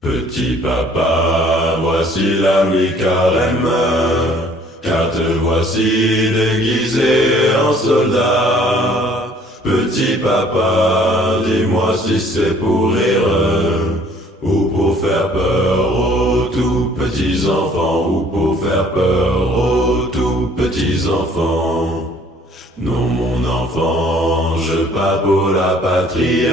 Petit papa, voici la mi-carême, car te voici déguisé en soldat. Petit papa, dis-moi si c'est pour rire, ou pour faire peur aux tout petits enfants, ou pour faire peur aux tout petits enfants. Non mon enfant, je pars pour la patrie.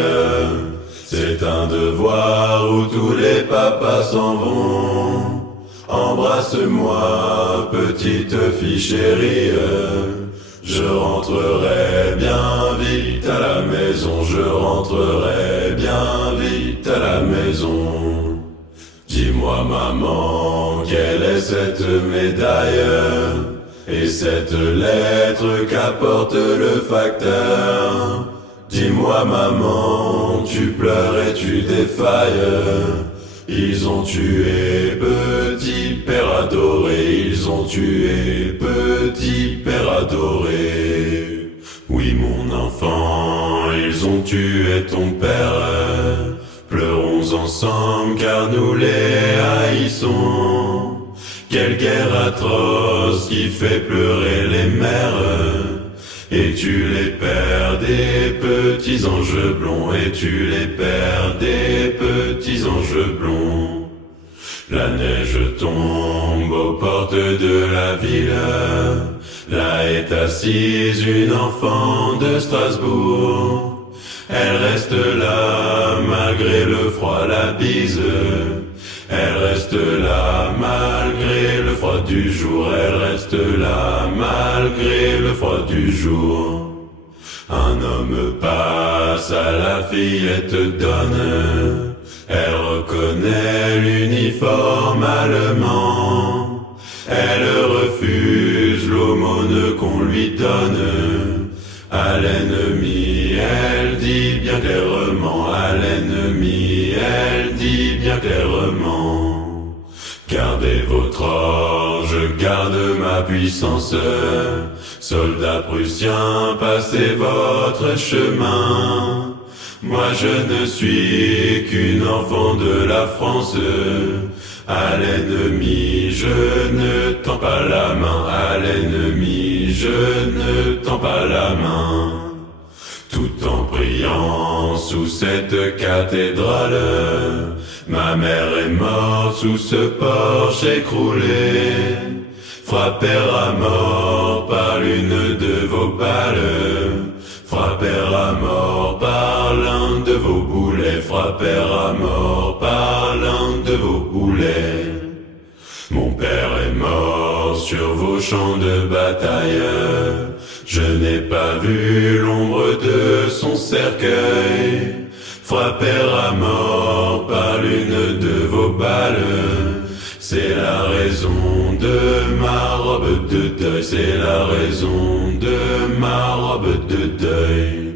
C'est un devoir où tous les papas s'en vont. Embrasse-moi, petite fille chérie. Je rentrerai bien vite à la maison. Je rentrerai bien vite à la maison. Dis-moi maman, quelle est cette médaille et cette lettre qu'apporte le facteur? Dis-moi maman, tu pleures et tu défailles. Ils ont tué petit père adoré, ils ont tué petit père adoré. Oui mon enfant, ils ont tué ton père. Pleurons ensemble car nous les haïssons. Quelle guerre atroce qui fait pleurer les mères. Et tu les perds des petits anges blonds, et tu les perds des petits anges blonds. La neige tombe aux portes de la ville, là est assise une enfant de Strasbourg. Elle reste là malgré le froid, la bise. Elle reste là malgré le froid du jour, elle reste là malgré le froid du jour. Un homme passe à la fillette donne, elle reconnaît l'uniforme allemand. Elle refuse l'aumône qu'on lui donne. À l'ennemi, elle dit bien clairement, à l'ennemi, elle dit bien clairement. Gardez votre orge, garde ma puissance. Soldats prussiens, passez votre chemin. Moi je ne suis qu'une enfant de la France. À l'ennemi, je ne tends pas la main. À l'ennemi, je ne tends pas la main. Tout en priant sous cette cathédrale, ma mère est morte sous ce porche écroulé. Frappèrent à mort par l'une de vos balles. Frappèrent à mort par l'un de vos boulets. Frappèrent à mort par l'un de vos boulets. Mon père est mort sur vos champs de bataille. Je n'ai pas vu l'ombre de son cercueil. Frappèrent à mort par l'une de vos balles. C'est la raison de ma robe de deuil. C'est la raison de ma robe de deuil.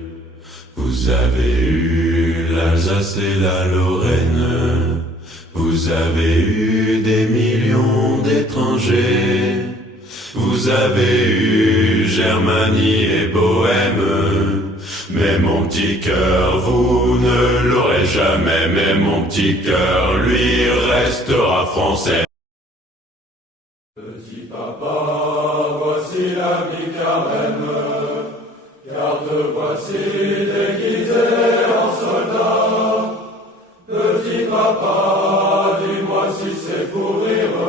Vous avez eu l'Alsace et la Lorraine. Vous avez eu des millions d'étrangers. Vous avez eu Germanie et Bohème. Mais mon petit cœur, vous ne l'aurez jamais. Mais mon petit cœur, lui, restera français. Petit papa, voici la mi-carême, car te voici déguisé en soldat. Petit papa, dis-moi si c'est pour rire,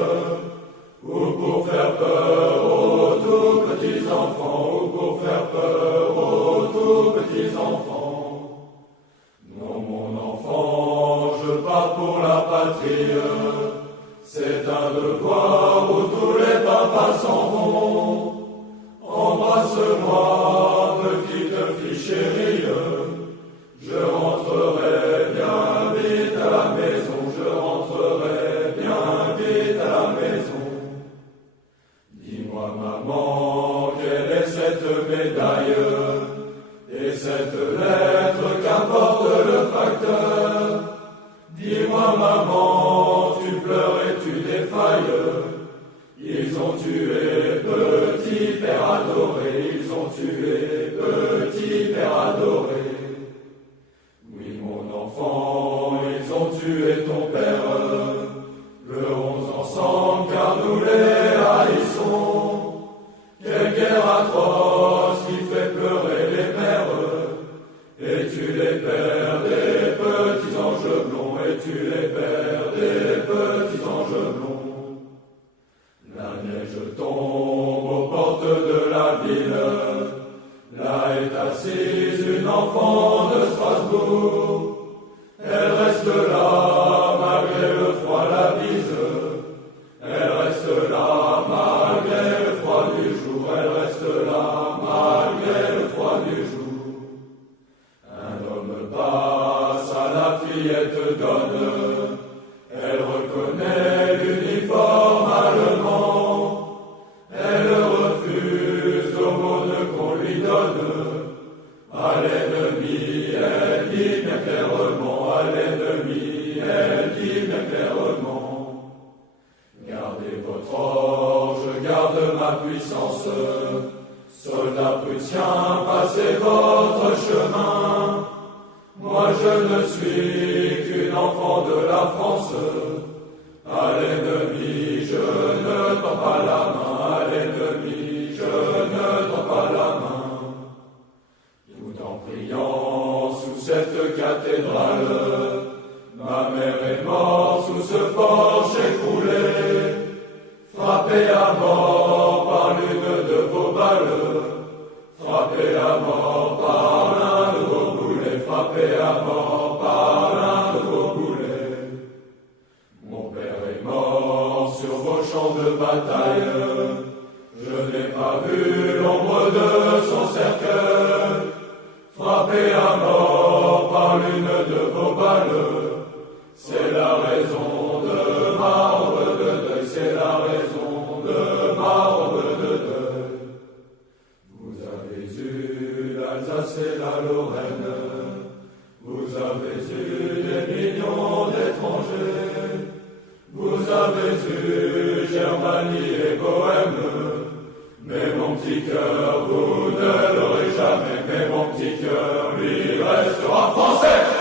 ou pour faire peur aux tout petits enfants, ou pour faire peur aux tout petits enfants. Non mon enfant, je pars pour la patrie. C'est un devoir où tous les papas s'en vont. Embrasse-moi, petite fille chérie. Je rentrerai bien vite à la maison. Je rentrerai bien vite à la maison. Dis-moi maman, quelle est cette médaille et cette lettre qu'apporte le facteur? Dis-moi maman, tu pleures et tu défailles. Ils ont tué petit père adoré. Ils ont tué petit père adoré. Oui mon enfant, ils ont tué ton père. tu les pères des petits anges blonds. La neige tombe aux portes de la ville. Là est assise une enfant de Strasbourg. Elle reste là malgré le froid, la bise. Elle reste là malgré le froid du jour. Elle reste là malgré le froid du jour. Un homme passe à la fillette donne. Elle reconnaît l'uniforme allemand. Elle refuse l'aumône qu'on lui donne. À l'ennemi, elle dit bien clairement. À l'ennemi, elle dit bien clairement. Gardez votre orge, garde ma puissance. Soldats prussiens, passez votre chemin. Moi je ne suis qu'une enfant de la France. À l'ennemi, je ne tends pas la main. À l'ennemi, je ne tends pas la main. Tout en priant sous cette cathédrale, ma mère est morte sous ce porche écroulé, frappée à mort par l'une de vos balles, frappée à mort par l'un de vos boulets, frappée à mort par l'un de vos boulets. Mon père est mort sur vos champs de bataille, je n'ai pas vu l'ombre de son cercueil, frappé à mort par l'une de vos balles. C'est la raison de ma robe de deuil, c'est la raison de ma robe de deuil. Vous avez eu l'Alsace et la Lorraine, vous avez eu des millions d'étrangers, vous avez eu Germanie et Bohème. Mais mon petit cœur, vous ne l'aurez jamais, mais mon petit cœur, lui, restera français.